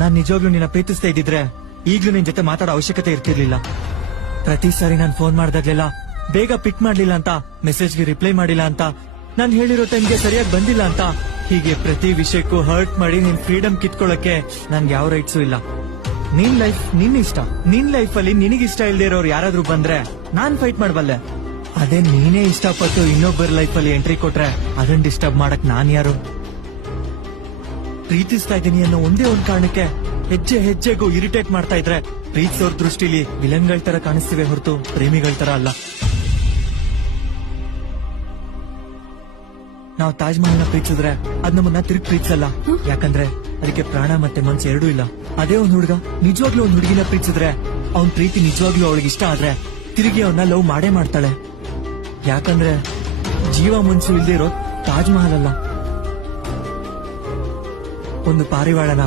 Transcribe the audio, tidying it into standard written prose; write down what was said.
ನಾನ್ ನಿಜವಾಗ್ಲೂ ನಿನ್ನ ಪ್ರೀತಿಸ್ತಾ ಇದ್ದಿದ್ರೆ ಈಗ್ಲೂ ನಿನ್ ಜೊತೆ ಮಾತಾಡೋ ಅವಶ್ಯಕತೆ ಇರ್ತಿರ್ಲಿಲ್ಲ. ಪ್ರತಿ ಸಾರಿ ನಾನ್ ಫೋನ್ ಮಾಡ್ದಾಗ್ಲೆಲ್ಲ ಬೇಗ ಪಿಕ್ ಮಾಡ್ಲಿಲ್ಲ ಅಂತ, ಮೆಸೇಜ್ಗೆ ರಿಪ್ಲೈ ಮಾಡಿಲ್ಲ ಅಂತ, ನಾನ್ ಹೇಳಿರೋ ಟೈಮ್ಗೆ ಸರಿಯಾಗಿ ಬಂದಿಲ್ಲ ಅಂತ, ಹೀಗೆ ಪ್ರತಿ ವಿಷಯಕ್ಕೂ ಹರ್ಟ್ ಮಾಡಿ ನಿನ್ ಫ್ರೀಡಮ್ ಕಿತ್ಕೊಳ್ಳಕ್ಕೆ ನನ್ಗೆ ಯಾವ ರೈಟ್ಸು ಇಲ್ಲ. ನಿನ್ ಲೈಫ್ ನಿನ್ ಇಷ್ಟ. ನಿನ್ ಲೈಫ್ ಅಲ್ಲಿ ನಿನಗಿಷ್ಟ ಇಲ್ದೇ ಇರೋರು ಯಾರಾದ್ರೂ ಬಂದ್ರೆ ನಾನ್ ಫೈಟ್ ಮಾಡಬಲ್ಲೆ. ಅದೇ ನೀನೇ ಇಷ್ಟಪಟ್ಟು ಇನ್ನೊಬ್ಬರ ಲೈಫ್ ಅಲ್ಲಿ ಎಂಟ್ರಿ ಕೊಟ್ರೆ ಅದನ್ನ ಡಿಸ್ಟರ್ಬ್ ಮಾಡಕ್ ನಾನ್ ಯಾರು? ಪ್ರೀತಿಸ್ತಾ ಇದ್ದೀನಿ ಅನ್ನೋ ಒಂದೇ ಒಂದ್ ಕಾರಣಕ್ಕೆ ಹೆಜ್ಜೆ ಹೆಜ್ಜೆಗೂ ಇರಿಟೇಟ್ ಮಾಡ್ತಾ ಇದ್ರೆ ಪ್ರೀತಿಸೋರ್ ದೃಷ್ಟಿಲಿ ವಿಲನ್ಗಳ ತರ ಕಾಣಿಸ್ತಿವೆ ಹೊರತು ಪ್ರೇಮಿಗಳ ತರ ಅಲ್ಲ. ನಾವು ತಾಜ್ ಮಹಲ್ನ ಪ್ರೀತಿಸಿದ್ರೆ ಅದ್ ನಮ್ಮನ್ನ ತಿರುಗಿ ಪ್ರೀತಿಸಲ್ಲ. ಯಾಕಂದ್ರೆ ಅದಕ್ಕೆ ಪ್ರಾಣ ಮತ್ತೆ ಮನ್ಸು ಎರಡೂ ಇಲ್ಲ. ಅದೇ ಒಂದ್ ಹುಡುಗ ನಿಜವಾಗ್ಲೂ ಒಂದ್ ಹುಡುಗಿನ ಪ್ರೀತಿಸಿದ್ರೆ ಅವ್ನ್ ಪ್ರೀತಿ ನಿಜವಾಗ್ಲೂ ಅವಳಿಗೆ ಇಷ್ಟ ಆದ್ರೆ ತಿರುಗಿ ಅವನ್ನ ಲವ್ ಮಾಡೇ ಮಾಡ್ತಾಳೆ. ಯಾಕಂದ್ರೆ ಜೀವ ಮನ್ಸು ಇಲ್ದೇ ಇರೋ ತಾಜ್ ಮಹಲ್ ಅಲ್ಲ, ಒಂದು ಪಾರಿವಾಳನ